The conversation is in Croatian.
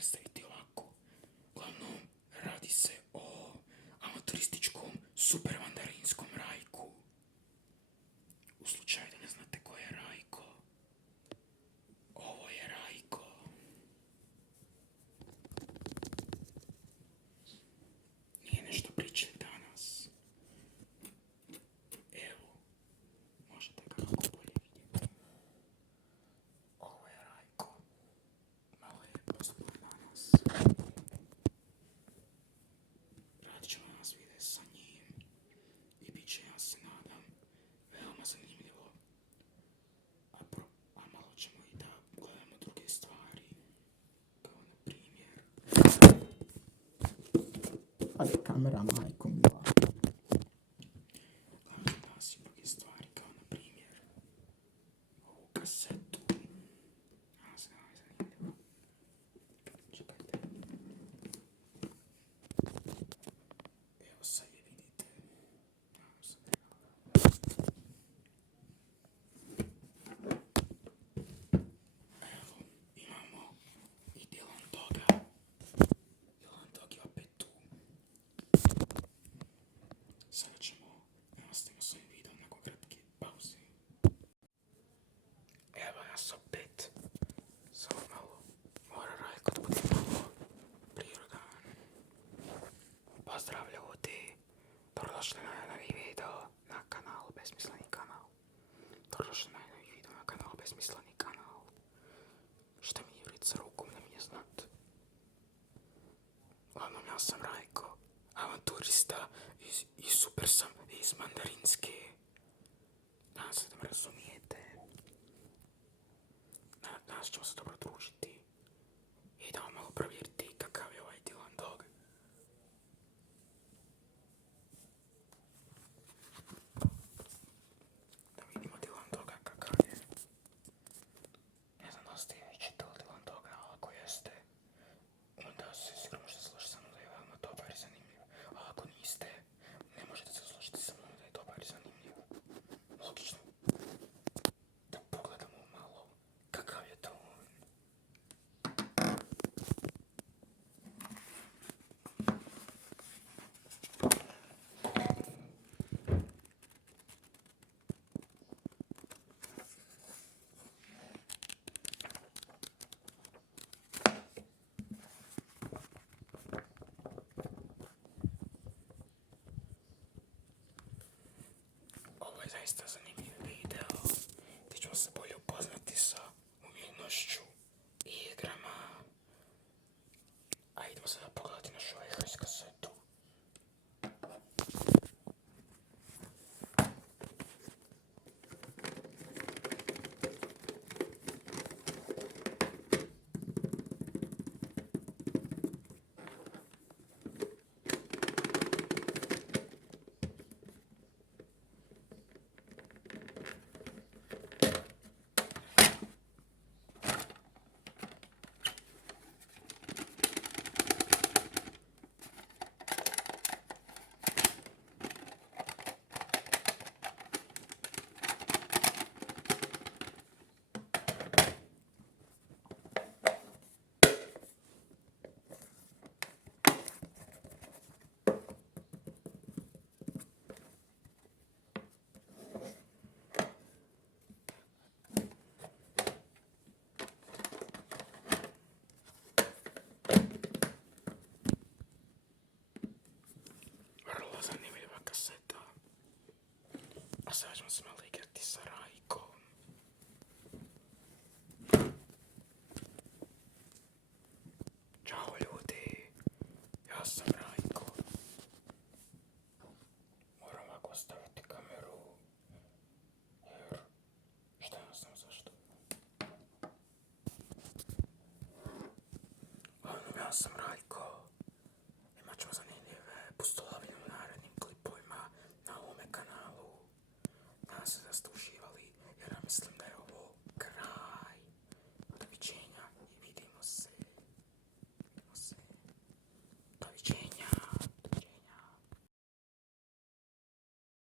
predstaviti ovako. Uglavnom, radi se o amaturističkom super mandarinskom Rajku. U slučaju da ne znate ko je Rajko, ovo je Rajko. Nije nešto pričali danas. Evo, možete ga kako bolje vidjeti. Ovo je Rajko. Malo je posebno danas. Radit ćemo danas vidjeti sa njim. I bit će, ja se nadam, veoma zanimljivo. A malo ćemo i da gledamo druge stvari. Kao na primjer... Ali kamera majko mila. Gledamo danas i druge stvari, kao na primjer ovu kasetu. A se nam je zanimljivo. Čekajte. Evo sad je vidite. Evo, imamo i Dylan Doga. Dylan Dog je opet tu. Sada ćemo nastaviti s ovim videom nakon kratke pauze. Evo nas opet. Samo malo mora Rajko da bude malo prirodan. Pozdrav ljudi. Dobrodošli na novi video na kanalu Besmisleni kanal. Dobrodošli na novi video na kanalu Besmisleni kanal. Šta mi je vrica rukom da mi je znat. Uglavnom, ja sam Rajko, avanturista i super sam iz Mandarinske. Nadam se da me razumijete. Danas ćemo se dobro družiti. I da vam malo provjeriti kakav je ovaj Dylan Dog. Da vidimo Dylan Doga kakav je. Ne znam da ste vi čitali Dylan Doga, ali ako jeste, onda se sigurno možete složiti sa mnom da je veoma dobar i zanimljiv. A ako niste, ne možete se složiti sa mnom da je dobar i zanimljiv. Logično. Da pogledamo malo kakav je to on. Ovo je zaista zanimljiv video gdje ćemo se bolje upoznati sa umjetnošću i igrama. A idemo sada pogledati našu VHS kasetu. Vrlo zanimljiva kaseta. A sada ćemo se malo igrati sa